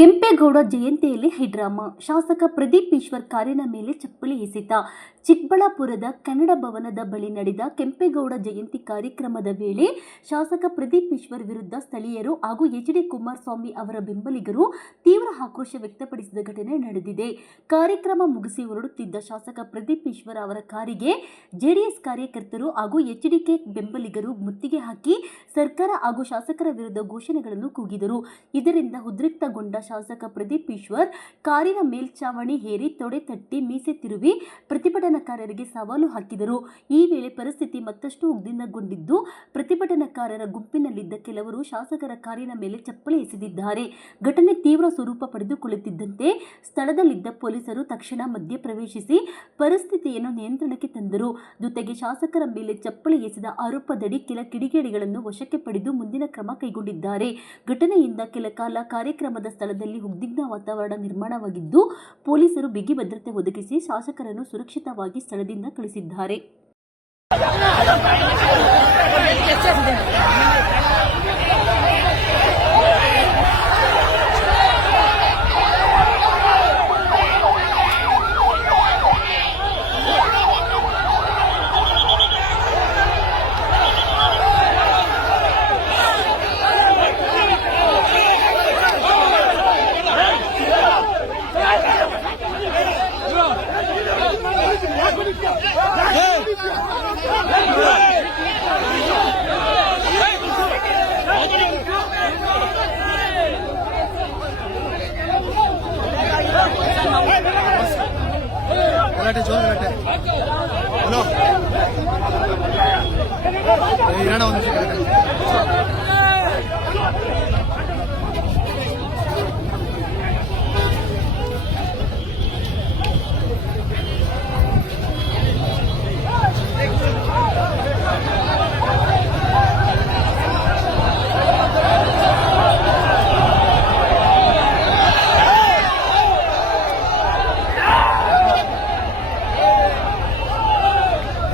Kempegowda ಜಯಂತಿಯಲ್ಲಿ high drama. ಶಾಸಕ ಪ್ರದೀಪ್ ಈಶ್ವರ್ ಕಾರಿನ ಮೇಲೆ ಚಪ್ಪಲಿ ಎಸೆತ. ಚಿಕ್ಕಬಳ್ಳಾಪುರದ ಕನ್ನಡ ಭವನದ ಬಳಿ ನಡೆದ ಕೆಂಪೇಗೌಡ ಜಯಂತಿ ಕಾರ್ಯಕ್ರಮದ ವೇಳೆ ಶಾಸಕ ಪ್ರದೀಪ್ ಈಶ್ವರ್ ವಿರುದ್ಧ ಸ್ಥಳೀಯರು ಹಾಗೂ ಎಚ್.ಡಿ. ಕುಮಾರಸ್ವಾಮಿ ಅವರ ಬೆಂಬಲಿಗರು ತೀವ್ರ ಆಕ್ರೋಶ ವ್ಯಕ್ತಪಡಿಸಿದ ಘಟನೆ ನಡೆದಿದೆ. ಕಾರ್ಯಕ್ರಮ ಮುಗಿಸಿ ಹೊರಡುತ್ತಿದ್ದ ಶಾಸಕ ಪ್ರದೀಪ್ ಈಶ್ವರ್ ಅವರ ಕಾರಿಗೆ ಜೆಡಿಎಸ್ ಕಾರ್ಯಕರ್ತರು ಹಾಗೂ ಎಚ್.ಡಿ.ಕೆ ಬೆಂಬಲಿಗರು ಮುತ್ತಿಗೆ ಹಾಕಿ ಸರ್ಕಾರ ಹಾಗೂ ಶಾಸಕರ ವಿರುದ್ಧ ಘೋಷಣೆಗಳನ್ನು ಕೂಗಿದರು. ಇದರಿಂದ ಉದ್ರಿಕ್ತಗೊಂಡ ಶಾಸಕ ಪ್ರದೀಪ್ ಈಶ್ವರ್ ಕಾರಿನ ಮೇಲ್ಚಾವಣಿ ಏರಿ ತೊಡೆ ತಟ್ಟಿ ಮೀಸೆ ತಿರುವಿ ಪ್ರತಿಭಟನಾಕಾರರಿಗೆ ಸವಾಲು ಹಾಕಿದರು. ಈ ವೇಳೆ ಪರಿಸ್ಥಿತಿ ಮತ್ತಷ್ಟು ಉದ್ವಿಗ್ನಗೊಂಡಿದ್ದು, ಪ್ರತಿಭಟನಾಕಾರರ ಗುಂಪಿನಲ್ಲಿದ್ದ ಕೆಲವರು ಶಾಸಕರ ಕಾರಿನ ಮೇಲೆ ಚಪ್ಪಲಿ ಎಸೆದಿದ್ದಾರೆ. ಘಟನೆ ತೀವ್ರ ಸ್ವರೂಪ ಪಡೆದುಕೊಳ್ಳುತ್ತಿದ್ದಂತೆ ಸ್ಥಳದಲ್ಲಿದ್ದ ಪೊಲೀಸರು ತಕ್ಷಣ ಮಧ್ಯ ಪ್ರವೇಶಿಸಿ ಪರಿಸ್ಥಿತಿಯನ್ನು ನಿಯಂತ್ರಣಕ್ಕೆ ತಂದರು. ಜೊತೆಗೆ ಶಾಸಕರ ಮೇಲೆ ಚಪ್ಪಲಿ ಎಸೆದ ಆರೋಪದಡಿ ಕೆಲ ಕಿಡಿಗೇಡಿಗಳನ್ನು ವಶಕ್ಕೆ ಪಡೆದು ಮುಂದಿನ ಕ್ರಮ ಕೈಗೊಂಡಿದ್ದಾರೆ. ಘಟನೆಯಿಂದ ಕೆಲ ಕಾಲ ಕಾರ್ಯಕ್ರಮದ ಸ್ಥಳದಲ್ಲಿ ಉದ್ವಿಗ್ನ ವಾತಾವರಣ ನಿರ್ಮಾಣವಾಗಿದ್ದು, ಪೊಲೀಸರು ಬಿಗಿ ಭದ್ರತೆ ಒದಗಿಸಿ ಶಾಸಕರನ್ನು ಸುರಕ್ಷಿತವಾಗಿ ಸ್ಥಳದಿಂದ ಕಳಿಸಿದ್ದಾರೆ. ಗಲಾಟೆ ಜೋರು ಗಲಾಟೆ. ಹಲೋ ಇರೋಣ ಒಂದು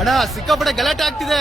ಅಣ್ಣ, ಸಿಕ್ಕಾಪಟ್ಟೆ ಗಲಾಟೆ ಆಗ್ತಿದೆ.